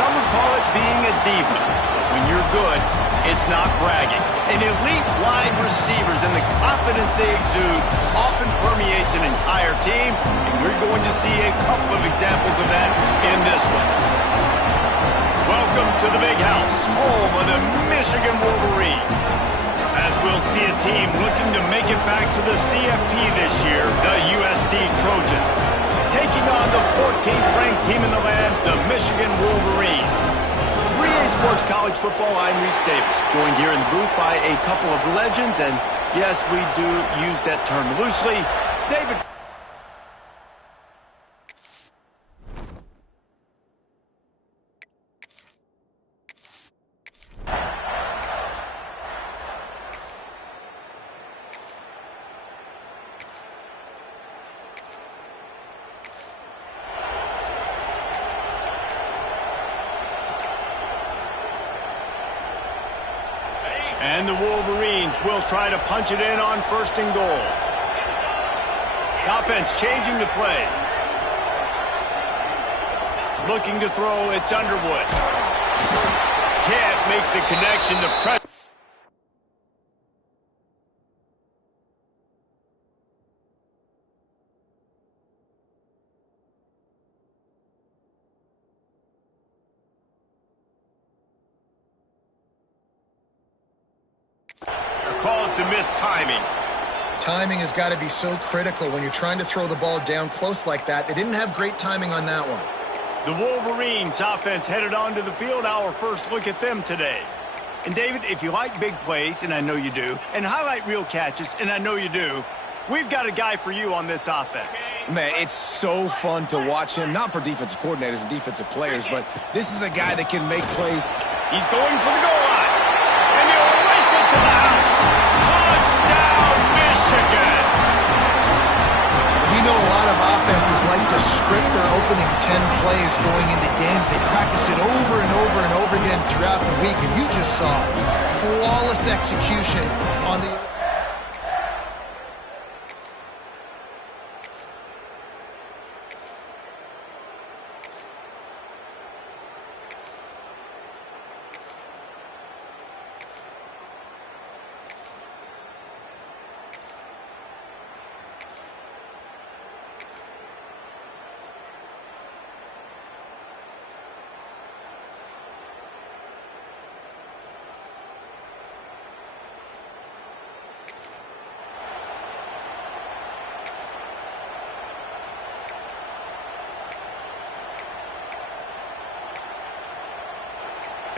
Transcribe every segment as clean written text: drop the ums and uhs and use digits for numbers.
some would call it being a diva. But when you're good, it's not bragging. And elite wide receivers and the confidence they exude often permeates an entire team, and we're going to see a couple of examples of that in this one. Welcome to the Big House, home of the Michigan Wolverines. As we'll see a team looking to make it back to the CFP this year, the USC Trojans, taking on the 14th-ranked team in the land, the Michigan Wolverines. 3A Sports College Football, I'm Reese Davis, joined here in the booth by a couple of legends, and yes, we do use that term loosely. David. And the Wolverines will try to punch it in on 1st and goal. The offense changing the play. Looking to throw, it's Underwood. Can't make the connection to press. Calls to miss timing. Timing has got to be so critical when you're trying to throw the ball down close like that. They didn't have great timing on that one. The Wolverines offense headed onto the field. Our first look at them today. And David, if you like big plays, and I know you do, and highlight real catches, and I know you do, we've got a guy for you on this offense. Man, it's so fun to watch him, not for defensive coordinators and defensive players, but this is a guy that can make plays. He's going for the goal line. And he'll race it to the house. Touchdown, Michigan. We know a lot of offenses like to script their opening 10 plays going into games. They practice it over and over and over again throughout the week, and you just saw flawless execution on the...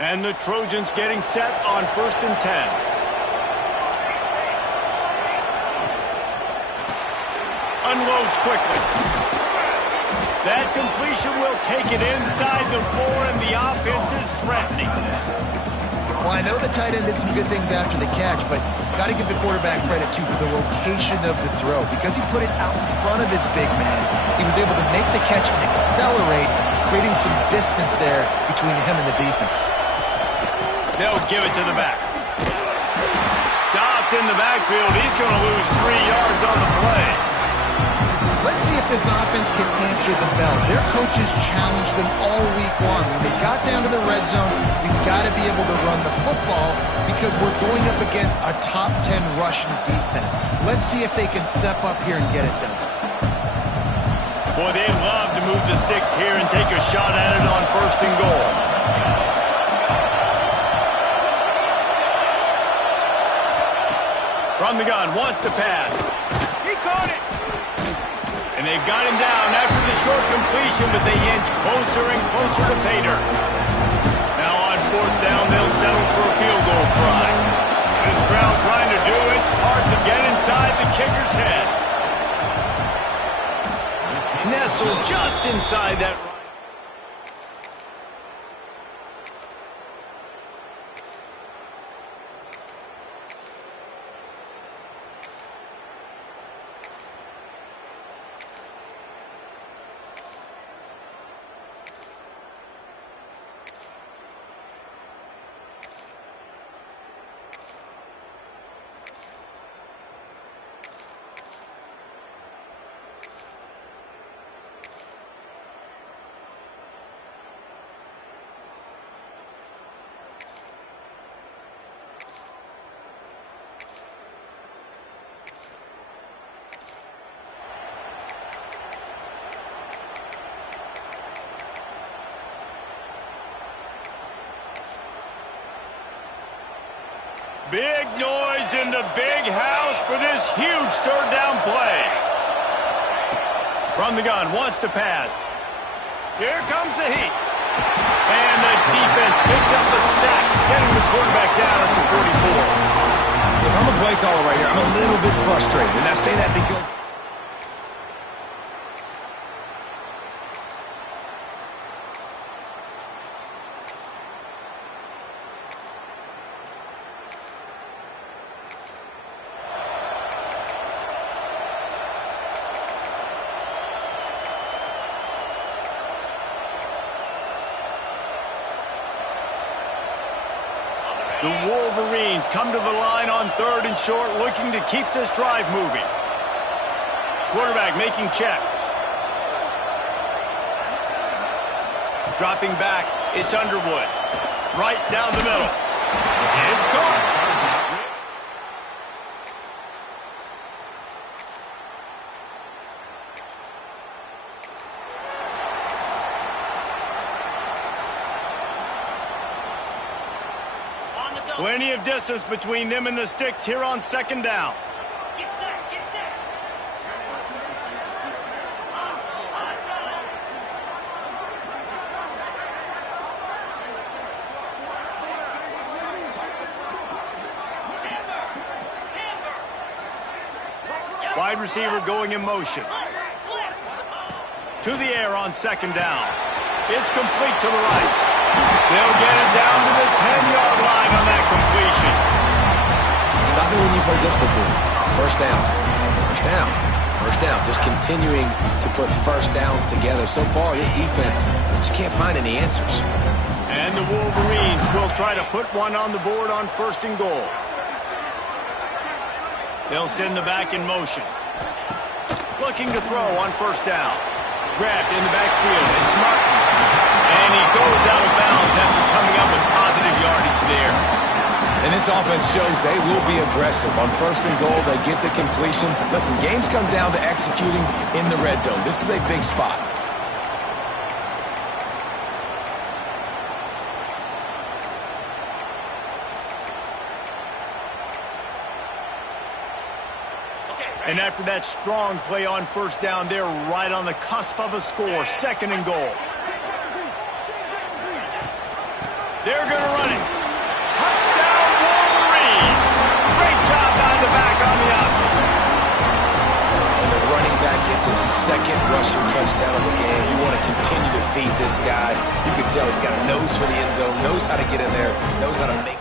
And the Trojans getting set on 1st and 10. Unloads quickly. That completion will take it inside the 4, and the offense is threatening. Well, I know the tight end did some good things after the catch, but got to give the quarterback credit, too, for the location of the throw. Because he put it out in front of his big man, he was able to make the catch and accelerate, creating some distance there between him and the defense. They'll give it to the back. Stopped in the backfield. He's going to lose 3 yards on the play. Let's see if this offense can answer the bell. Their coaches challenged them all week long. When they got down to the red zone, we've got to be able to run the football because we're going up against a top 10 rushing defense. Let's see if they can step up here and get it done. Boy, they love to move the sticks here and take a shot at it on 1st and goal. From the gun, wants to pass. He caught it. And they've got him down after the short completion, but they inch closer and closer to pay dirt. Now on 4th down, they'll settle for a field goal try. This crowd trying to do its part to get inside the kicker's head. Nestled just inside that. Big noise in the big house for this huge third down play. From the gun, wants to pass. Here comes the heat. And the defense picks up a sack, getting the quarterback down at the 44. If I'm a play caller right here, I'm a little bit frustrated. And I say that because... The Wolverines come to the line on 3rd and short, looking to keep this drive moving. Quarterback making checks. Dropping back, it's Underwood. Right down the middle. It's caught. Plenty of distance between them and the sticks here on 2nd down. Get set, get set. Wide receiver going in motion. To the air on 2nd down. It's complete to the right. They'll get it down to the 10-yard line on that completion. Stop me when you've heard this before. First down. First down. First down. Just continuing to put first downs together. So far, this defense just can't find any answers. And the Wolverines will try to put one on the board on 1st and goal. They'll send the back in motion. Looking to throw on 1st down. Grabbed in the backfield. It's Martin. And he goes out of bounds after coming up with positive yardage there. And this offense shows they will be aggressive. On 1st and goal, they get the completion. Listen, games come down to executing in the red zone. This is a big spot. And after that strong play on 1st down, they're right on the cusp of a score. 2nd and goal. They're going to run it. Touchdown, Wolverines. Great job by the back on the option. And the running back gets his 2nd rushing touchdown of the game. You want to continue to feed this guy. You can tell he's got a nose for the end zone, knows how to get in there, knows how to make...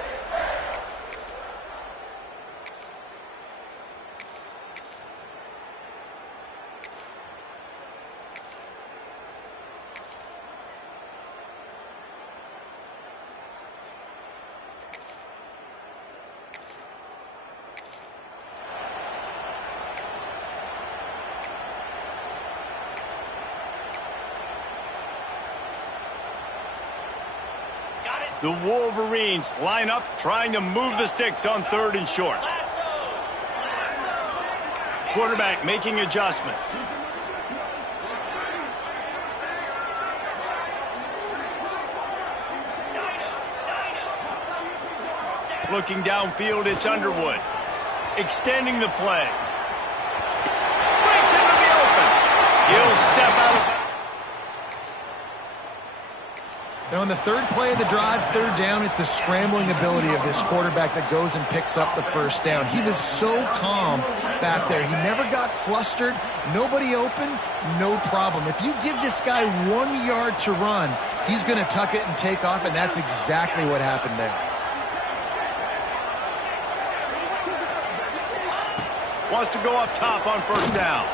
The Wolverines line up, trying to move the sticks on 3rd and short. Quarterback making adjustments. Looking downfield, it's Underwood. Extending the play. Breaks into the open. He'll step out of... And on the 3rd play of the drive, 3rd down, it's the scrambling ability of this quarterback that goes and picks up the 1st down. He was so calm back there. He never got flustered. Nobody open, no problem. If you give this guy 1 yard to run, he's going to tuck it and take off, and that's exactly what happened there. Wants to go up top on 1st down.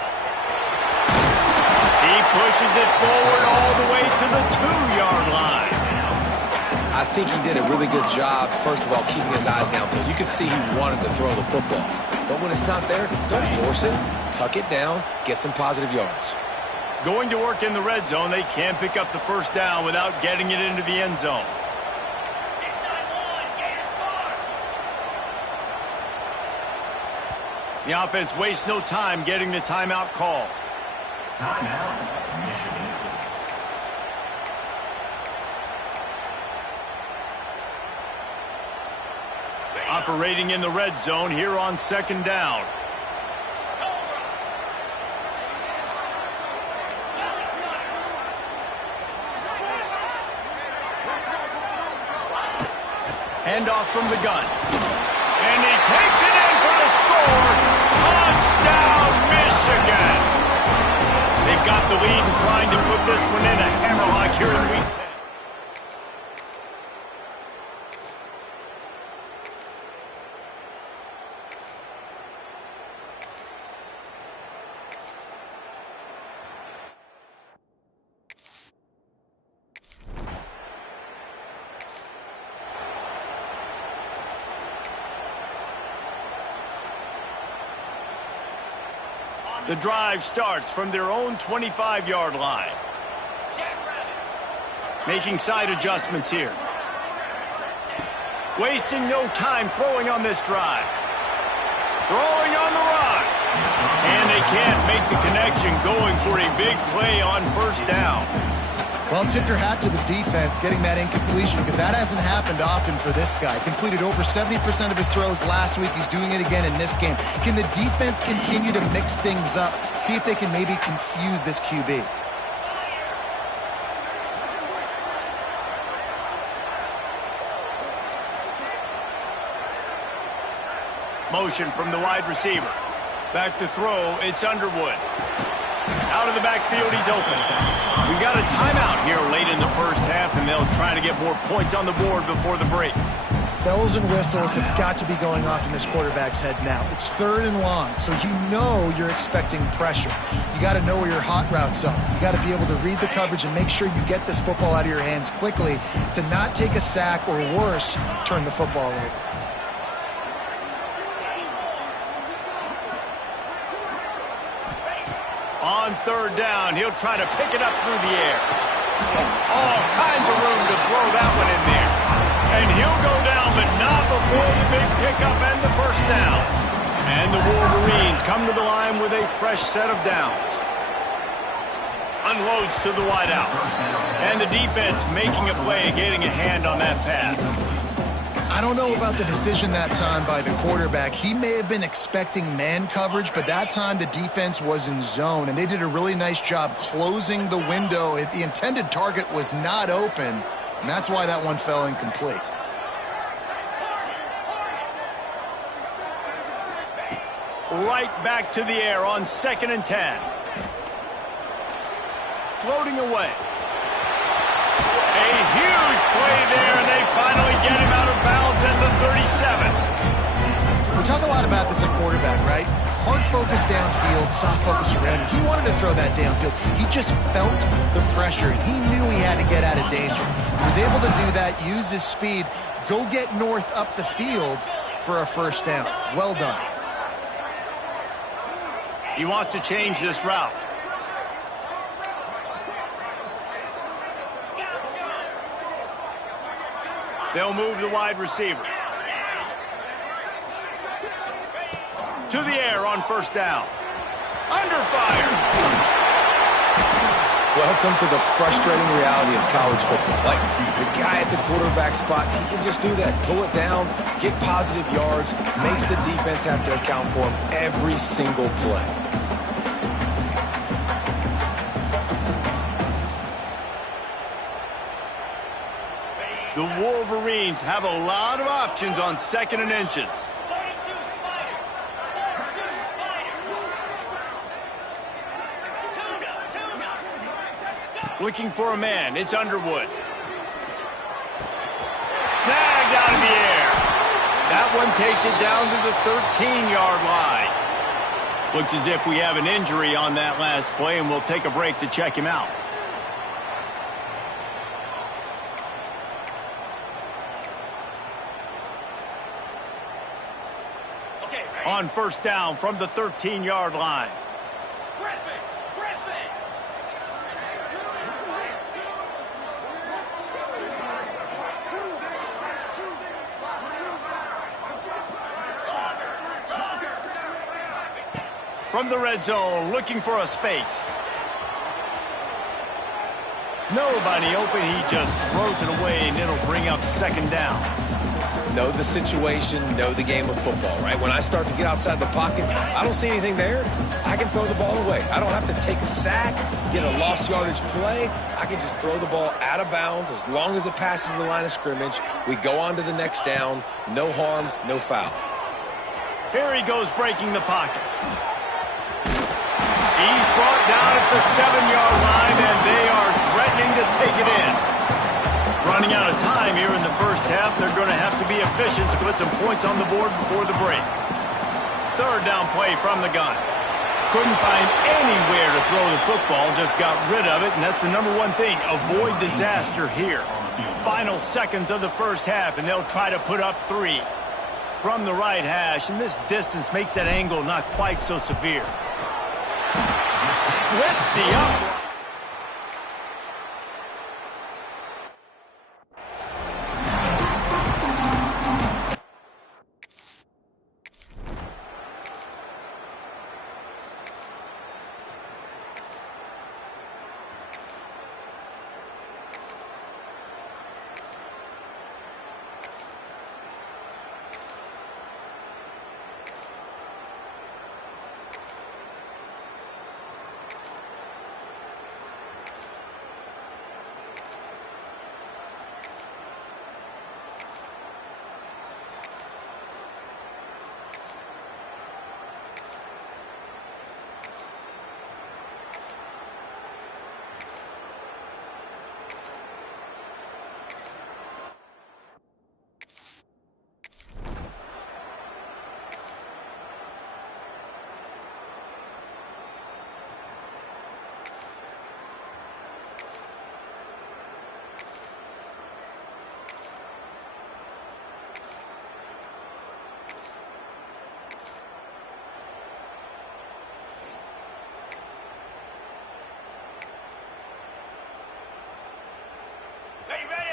He pushes it forward all the way to the 2-yard line. I think he did a really good job, first of all, keeping his eyes downfield. You could see he wanted to throw the football. But when it's not there, don't force it. Tuck it down, get some positive yards. Going to work in the red zone, they can pick up the 1st down without getting it into the end zone. 6-9-1, get it far. The offense wastes no time getting the timeout call. Timeout, Michigan. Operating in the red zone here on second down. Handoff from the gun. And he takes it in for the score. Touchdown, Michigan. They've got the lead and trying to put this one in a hammerlock here in week 10. The drive starts from their own 25-yard line. Making side adjustments here. Wasting no time throwing on this drive. Throwing on the run. And they can't make the connection, going for a big play on first down. Well, tip your hat to the defense getting that incompletion, because that hasn't happened often for this guy. Completed over 70% of his throws last week. He's doing it again in this game. Can the defense continue to mix things up? See if they can maybe confuse this QB. Motion from the wide receiver. Back to throw, it's Underwood. Out of the backfield, he's open. We got a timeout here late in the first half, and they'll try to get more points on the board before the break. Bells and whistles have got to be going off in this quarterback's head now. It's 3rd and long, so you know you're expecting pressure. You got to know where your hot routes are. You got to be able to read the coverage and make sure you get this football out of your hands quickly to not take a sack or worse, turn the football over. On 3rd down, he'll try to pick it up through the air. All kinds of room to throw that one in there. And he'll go down, but not before the big pickup and the first down. And the Wolverines come to the line with a fresh set of downs. Unloads to the wideout. And the defense making a play, getting a hand on that pass. I don't know about the decision that time by the quarterback. He may have been expecting man coverage, but that time the defense was in zone, and they did a really nice job closing the window. The intended target was not open, and that's why that one fell incomplete. Right back to the air on 2nd and 10. Floating away. A huge play there, and they finally get him out of bounds at the 37. We talk a lot about this at quarterback, right? Hard focus downfield, soft focus around. He wanted to throw that downfield. He just felt the pressure. He knew he had to get out of danger. He was able to do that, use his speed, go get north up the field for a first down. Well done. He wants to change this route. They'll move the wide receiver. To the air on first down. Under fire. Welcome to the frustrating reality of college football. Like, the guy at the quarterback spot, he can just do that. Pull it down, get positive yards, makes the defense have to account for him every single play. The Wolverines have a lot of options on 2nd and inches. Looking for a man. It's Underwood. Snagged out of the air. That one takes it down to the 13-yard line. Looks as if we have an injury on that last play, and we'll take a break to check him out. On first down from the 13-yard line. From the red zone, looking for a space. Nobody open, he just throws it away, and it'll bring up 2nd down. know the situation, know the game of football, right? When I start to get outside the pocket, I don't see anything there, I can throw the ball away. I don't have to take a sack, get a lost yardage play. I can just throw the ball out of bounds as long as it passes the line of scrimmage. We go on to the next down. No harm, no foul. Here he goes breaking the pocket. He's brought down at the 7-yard line, and they are threatening to take it in. Running out of time here in the first half, they're going to have to be efficient to put some points on the board before the break. Third down play from the gun. Couldn't find anywhere to throw the football, just got rid of it, and that's the number one thing. Avoid disaster here. Final seconds of the first half, and they'll try to put up 3. From the right hash, and this distance makes that angle not quite so severe. Splits the upright.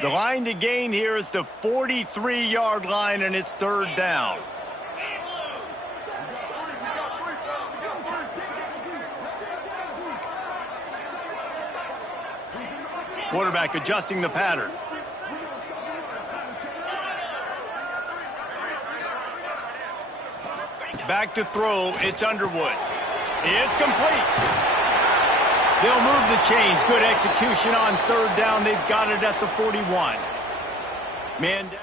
The line to gain here is the 43-yard line, and it's third down. Quarterback adjusting the pattern. Back to throw, it's Underwood. It's complete. They'll move the chains. Good execution on third down. They've got it at the 41. Man down.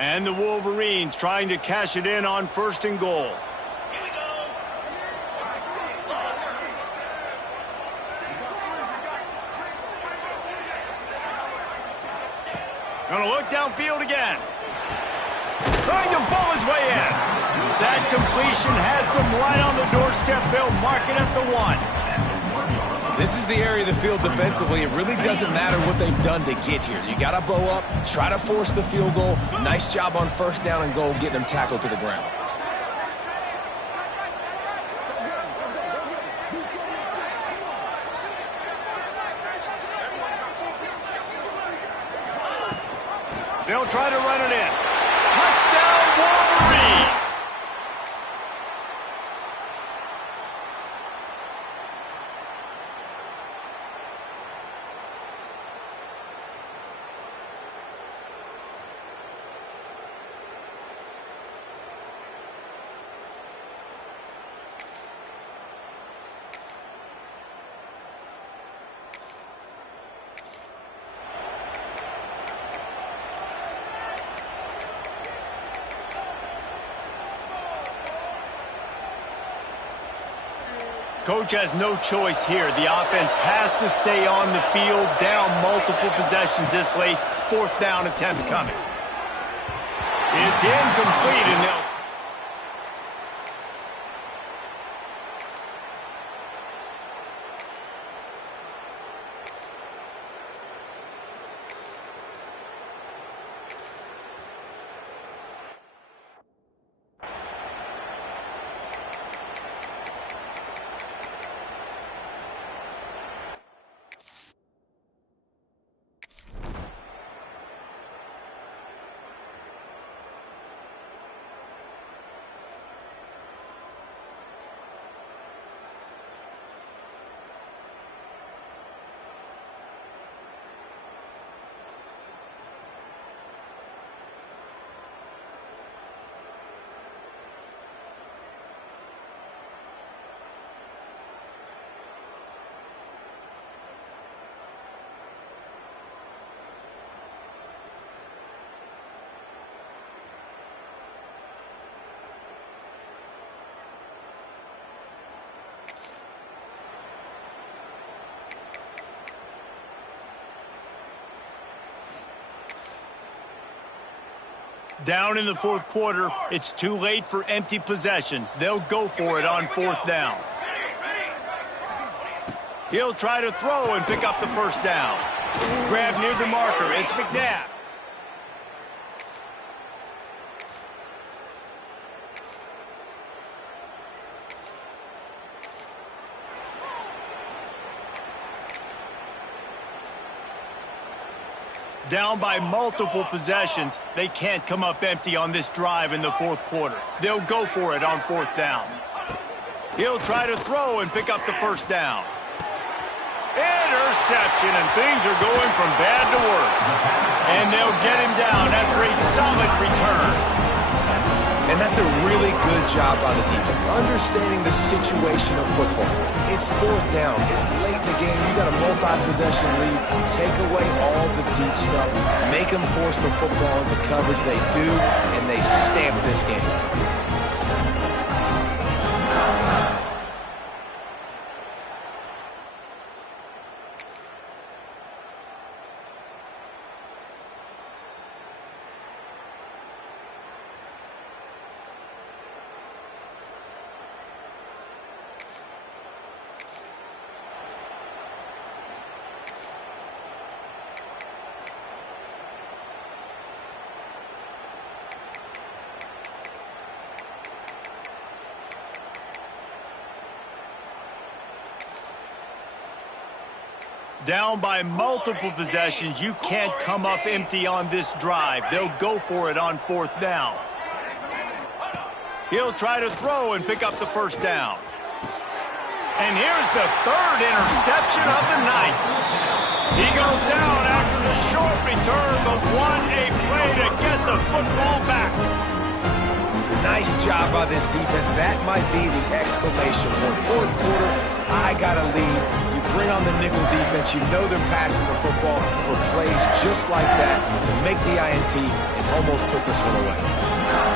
And the Wolverines trying to cash it in on 1st and goal. Here we go. Gonna look downfield again. Trying to pull his way in. That completion has them right on the doorstep. They'll mark it at the 1. This is the area of the field defensively. It really doesn't matter what they've done to get here. You got to bow up, try to force the field goal. Nice job on 1st down and goal, getting them tackled to the ground. They'll try to run it in. Touchdown, Wolverine! Coach has no choice here. The offense has to stay on the field, down multiple possessions this late. 4th down attempt coming. It's incomplete, and Down in the fourth quarter, it's too late for empty possessions. They'll go for it on fourth down. He'll try to throw and pick up the first down. Grab near the marker. It's McNabb. Down by multiple possessions, they can't come up empty on this drive in the fourth quarter. They'll go for it on fourth down. He'll try to throw and pick up the first down. Interception, and things are going from bad to worse. And they'll get him down after a solid return. And that's a really good job by the defense, understanding the situation of football. It's fourth down. It's late in the game. You got a multi-possession lead. Take away all the deep stuff. Make them force the football into coverage. They do, and they stamp this game. Down by multiple possessions, you can't come up empty on this drive. They'll go for it on fourth down. He'll try to throw and pick up the first down. And here's the third interception of the night. He goes down after the short return, but won a play to get the football back. Nice job by this defense. That might be the exclamation point. Fourth quarter, I got a lead. You bring on the nickel defense. You know they're passing the football for plays just like that to make the INT and almost put this one away.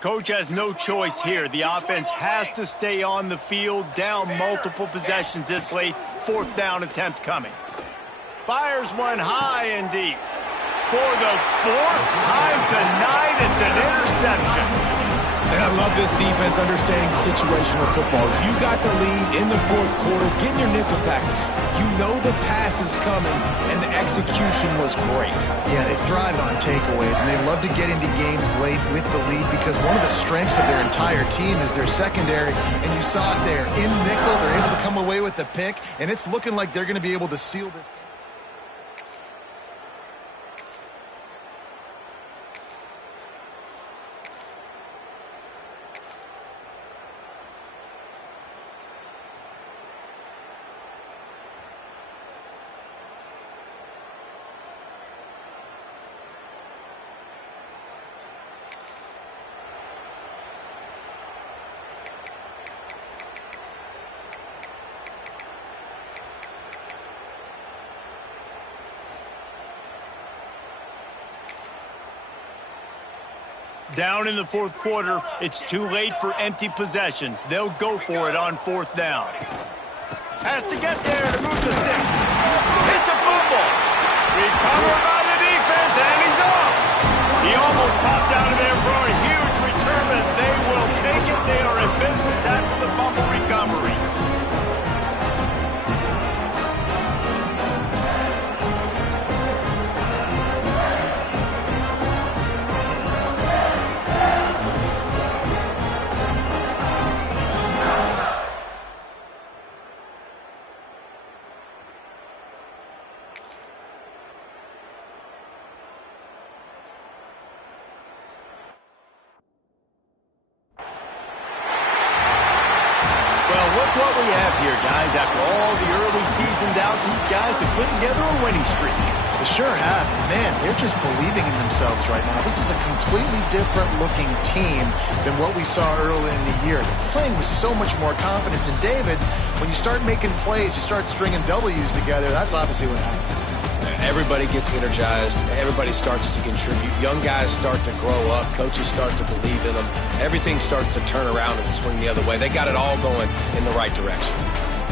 Coach has no choice here. The offense has to stay on the field, down multiple possessions this late. Fourth down attempt coming. Fires one high and deep. For the fourth time tonight, it's an interception. And I love this defense understanding situational football. You got the lead in the fourth quarter, getting your nickel packages. You know the pass is coming, and the execution was great. Yeah, they thrive on takeaways, and they love to get into games late with the lead because one of the strengths of their entire team is their secondary, and you saw it there. In nickel, they're able to come away with the pick, and it's looking like they're going to be able to seal this game. Down in the fourth quarter, it's too late for empty possessions. They'll go for it on fourth down. Has to get there to move the sticks. It's a fumble. Recovered by the defense, and he's off. He almost popped out of there for a huge return, and they will take it. They are in business after the fumble recovery. what we have here, guys. After all the early season doubts, these guys have put together a winning streak. They sure have. Man, they're just believing in themselves right now. This is a completely different looking team than what we saw early in the year. They're playing with so much more confidence. And David, when you start making plays, you start stringing W's together, that's obviously what happens. Everybody gets energized. Everybody starts to contribute. Young guys start to grow up. Coaches start to believe in them. Everything starts to turn around and swing the other way. They got it all going in the right direction.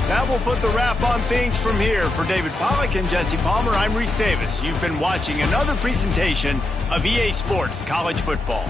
That will put the wrap on things from here. For David Pollack and Jesse Palmer, I'm Reese Davis. You've been watching another presentation of EA Sports College Football.